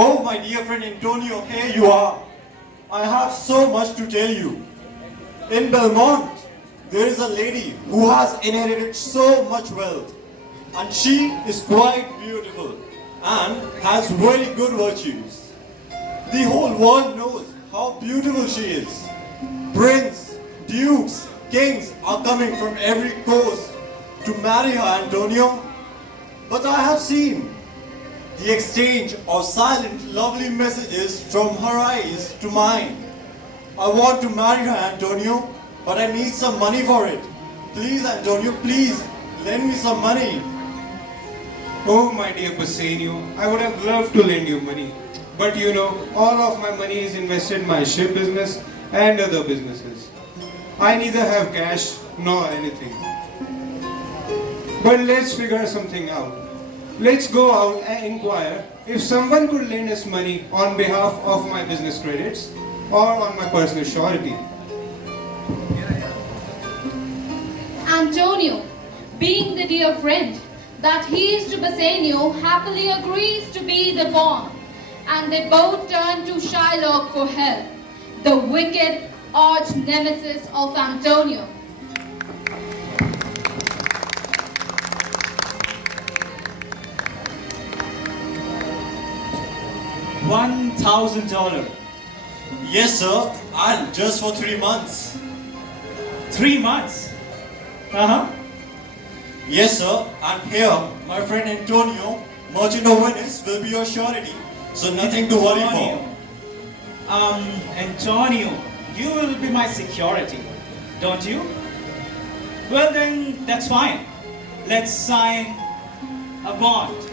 Oh, my dear friend Antonio, here you are. I have so much to tell you. In Belmont, there is a lady who has inherited so much wealth, and she is quite beautiful and has very good virtues. The whole world knows how beautiful she is. Prince, dukes, kings are coming from every coast to marry her, Antonio. But I have seen the exchange of silent, lovely messages from her eyes to mine. I want to marry her, Antonio, but I need some money for it. Please, Antonio, please, lend me some money. Oh, my dear Bassanio, I would have loved to lend you money. But you know, all of my money is invested in my ship business and other businesses. I neither have cash nor anything. But let's figure something out. Let's go out and inquire if someone could lend us money on behalf of my business credits or on my personal surety. Antonio, being the dear friend that he is to Bassanio, happily agrees to be the pawn, and they both turn to Shylock for help, the wicked arch nemesis of Antonio. $1,000. Yes, sir, and just for 3 months. 3 months. Uh-huh. Yes, sir, and here, my friend Antonio, merchant of Venice, will be your surety, so nothing to worry for. Antonio, you will be my security, don't you? Well then, that's fine. Let's sign a bond.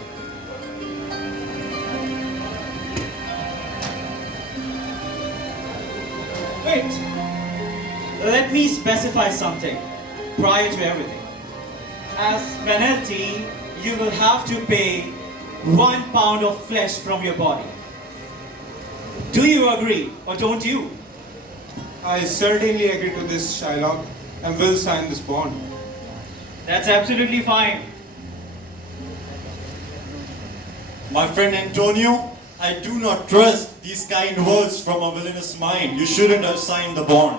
Wait, let me specify something prior to everything. As penalty, you will have to pay 1 pound of flesh from your body. Do you agree or don't you? I certainly agree to this, Shylock, and will sign this bond. That's absolutely fine. My friend Antonio, I do not trust these kind words from a villainous mind. You shouldn't have signed the bond.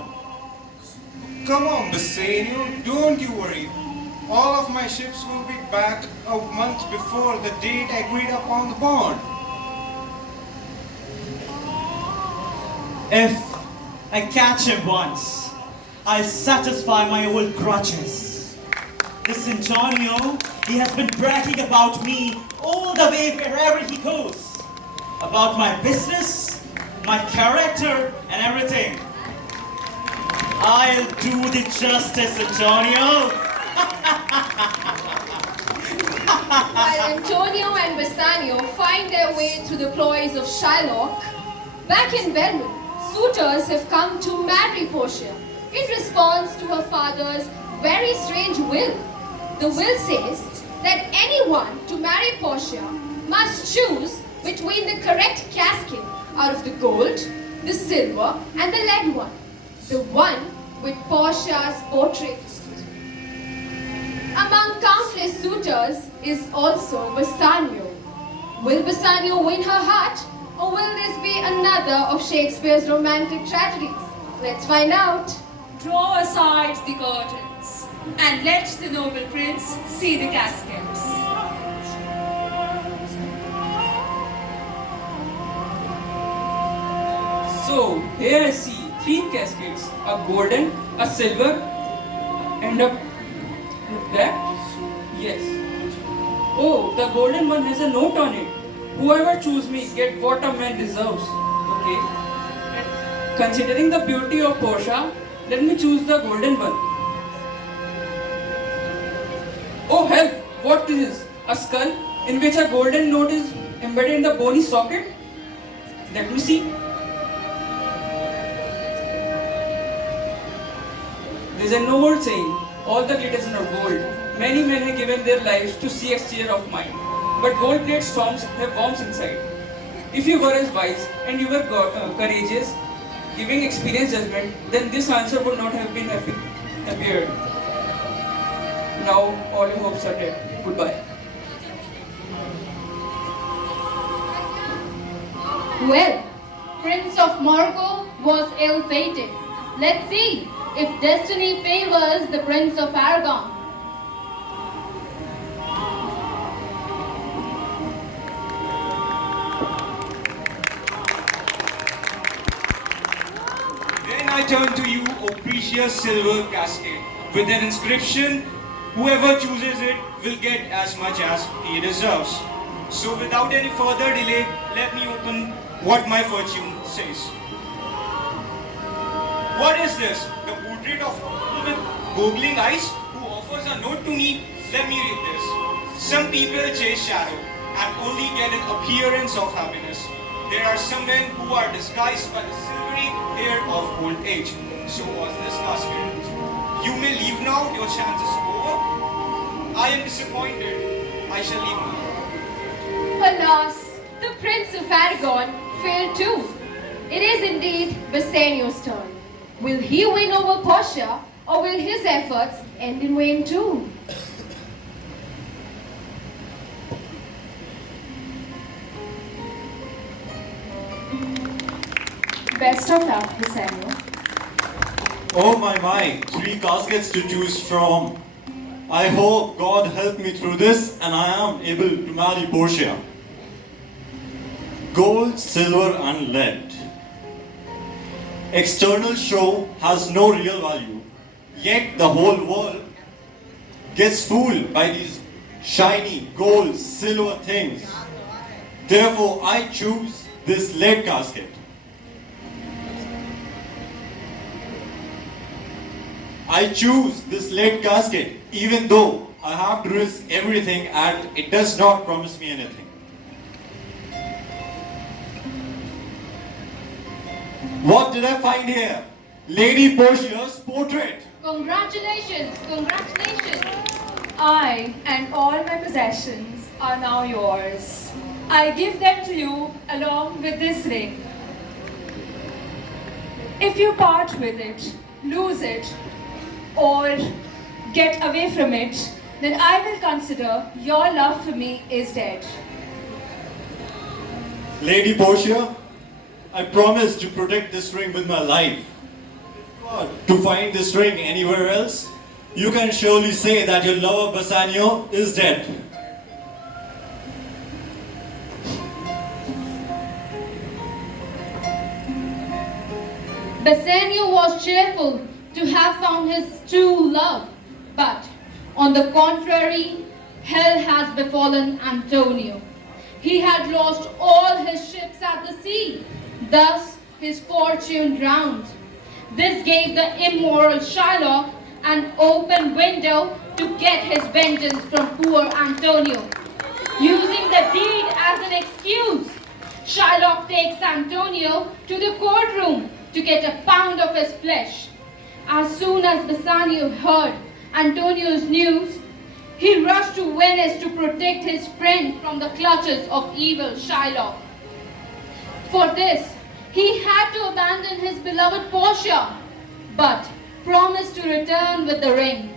Come on, Bassanio, don't you worry. All of my ships will be back a month before the date agreed upon the bond. If I catch him once, I'll satisfy my old grudges. This Antonio, he has been bragging about me all the way wherever he goes. About my business, my character, and everything. I'll do the justice, Antonio. While Antonio and Bassanio find their way through the cloys of Shylock, back in Belmont, suitors have come to marry Portia in response to her father's very strange will. The will says that anyone to marry Portia must choose between the correct casket out of the gold, the silver, and the lead one, the one with Portia's portrait. Among countless suitors is also Bassanio. Will Bassanio win her heart, or will this be another of Shakespeare's romantic tragedies? Let's find out. Draw aside the curtains and let the noble prince see the caskets. So here I see 3 caskets, a golden, a silver, and a black. Yes. Oh, the golden one has a note on it. Whoever choose me get what a man deserves. Okay. And considering the beauty of Portia, let me choose the golden one. Oh help! What this is? A skull in which a golden note is embedded in the bony socket? Let me see. There is an old saying, all the glitters are not gold. Many men have given their lives to see exterior of mine, but gold-plated storms have worms inside. If you were as wise and you were courageous, giving experienced judgment, then this answer would not have been appeared. Now all your hopes are dead. Goodbye. Well, Prince of Morocco was ill-fated. Let's see if destiny favors the Prince of Aragon. Then I turn to you, O precious silver casket, with an inscription, whoever chooses it will get as much as he deserves. So without any further delay, let me open what my fortune says. What is this? The portrait of a woman with goggling eyes who offers a note to me? Let me read this. Some people chase shadow and only get an appearance of happiness. There are some men who are disguised by the silvery hair of old age. So was this casket. You may leave now, your chance is over. I am disappointed. I shall leave now. Alas, the Prince of Aragon failed too. It is indeed Bassanio's turn. Will he win over Portia, or will his efforts end in vain too? Best of luck, Bassanio. Oh my, 3 caskets to choose from. I hope God help me through this and I am able to marry Portia. Gold, silver and lead. External show has no real value, yet the whole world gets fooled by these shiny gold, silver things. Therefore, I choose this lead casket. I choose this lead casket even though I have to risk everything and it does not promise me anything. What did I find here? Lady Portia's portrait. Congratulations, congratulations. I and all my possessions are now yours. I give them to you along with this ring. If you part with it, lose it, or get away from it, then I will consider your love for me is dead. Lady Portia, I promise to protect this ring with my life. To find this ring anywhere else, you can surely say that your lover Bassanio is dead. Bassanio was cheerful to have found his true love, but on the contrary, hell has befallen Antonio. He had lost all his ships at the sea, thus his fortune drowned. This gave the immoral Shylock an open window to get his vengeance from poor Antonio. Using the deed as an excuse, Shylock takes Antonio to the courtroom to get a pound of his flesh. As soon as Bassanio heard Antonio's news, he rushed to Venice to protect his friend from the clutches of evil Shylock. For this, he had to abandon his beloved Portia, but promised to return with the ring.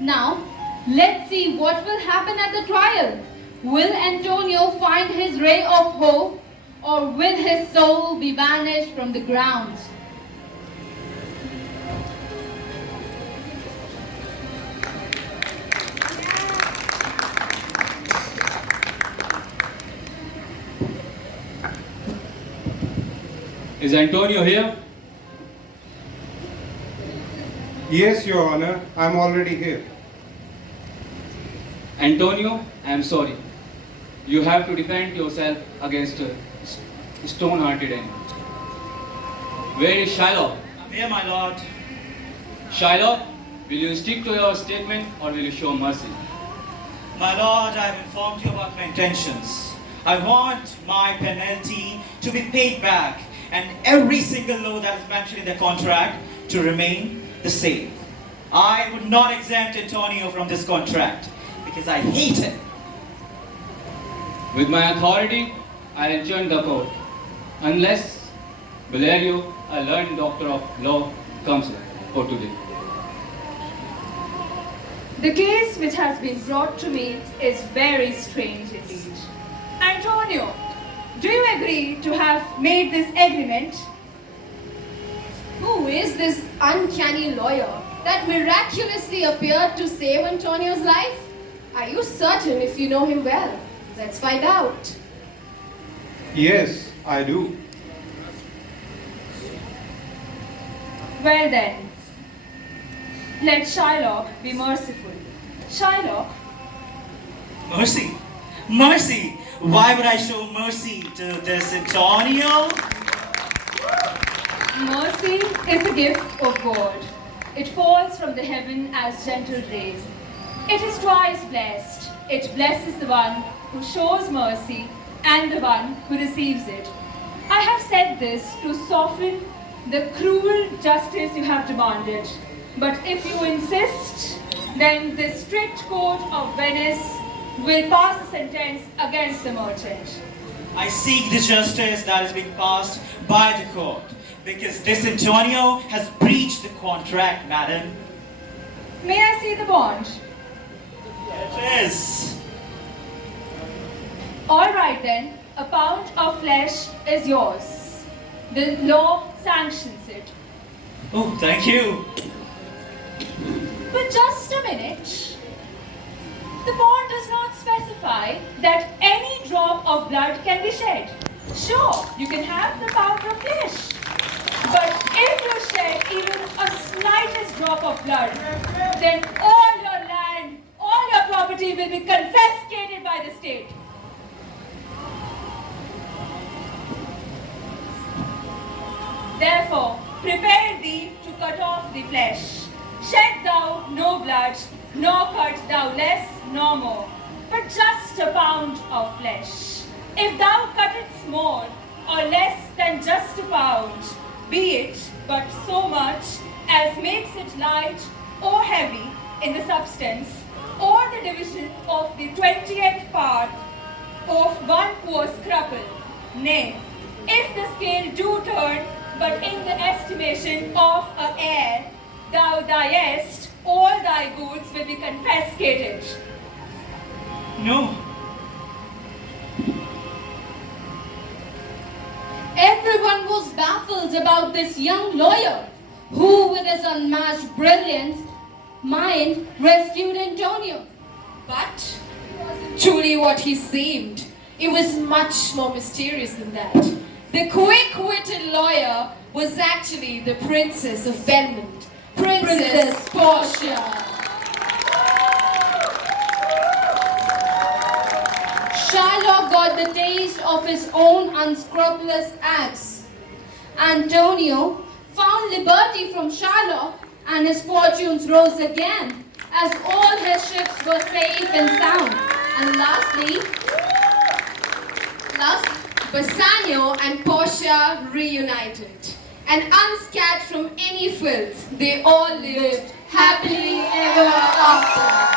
Now, let's see what will happen at the trial. Will Antonio find his ray of hope, or will his soul be banished from the grounds? Is Antonio here? Yes, Your Honor, I'm already here. Antonio, I am sorry. You have to defend yourself against a stone-hearted enemy. Where is Shylock? I'm here, my lord. Shylock, will you stick to your statement or will you show mercy? My lord, I have informed you about my intentions. I want my penalty to be paid back and every single law that is mentioned in the contract to remain the same. I would not exempt Antonio from this contract because I hate him. With my authority, I will join the court. Unless Valerio, a learned doctor of law, comes for today. The case which has been brought to me is very strange indeed. Antonio, Do you agree to have made this agreement? Who is this uncanny lawyer that miraculously appeared to save Antonio's life? Are you certain if you know him well? Let's find out. Yes, I do. Well then, let Shylock be merciful. Shylock, Mercy? Mercy? Why would I show mercy to this Antonio? mercy is the gift of God. It falls from the heaven as gentle rain. It is twice blessed. It blesses the one who shows mercy and the one who receives it. I have said this to soften the cruel justice you have demanded. But if you insist, then the strict court of Venice will pass a sentence against the merchant. I seek the justice that is being passed by the court, because this Antonio has breached the contract, madam. May I see the bond? It is. All right then, a pound of flesh is yours. The law sanctions it. Oh, thank you. But just a minute. The bond does not specify that any drop of blood can be shed. Sure, you can have the pound of flesh. But if you shed even a slightest drop of blood, then all your land, all your property will be confiscated by the state. Therefore, prepare thee to cut off the flesh. Shed thou no blood, nor cut thou less nor more, but just a pound of flesh. If thou cuttest more or less than just a pound, be it but so much as makes it light or heavy in the substance, or the division of the 20th part of one poor scruple. Nay, if the scale do turn, but in the estimation of a heir, thou diest, all thy goods will be confiscated. No. Everyone was baffled about this young lawyer who, with his unmatched brilliance, mind rescued Antonio. But it wasn't truly what he seemed. It was much more mysterious than that. The quick-witted lawyer was actually the Princess of Belmont, Princess Portia. Shylock got the taste of his own unscrupulous acts. Antonio found liberty from Shylock, and his fortunes rose again as all his ships were safe and sound. And lastly, Bassanio and Portia reunited. And unscathed from any filth, they all lived happily ever after.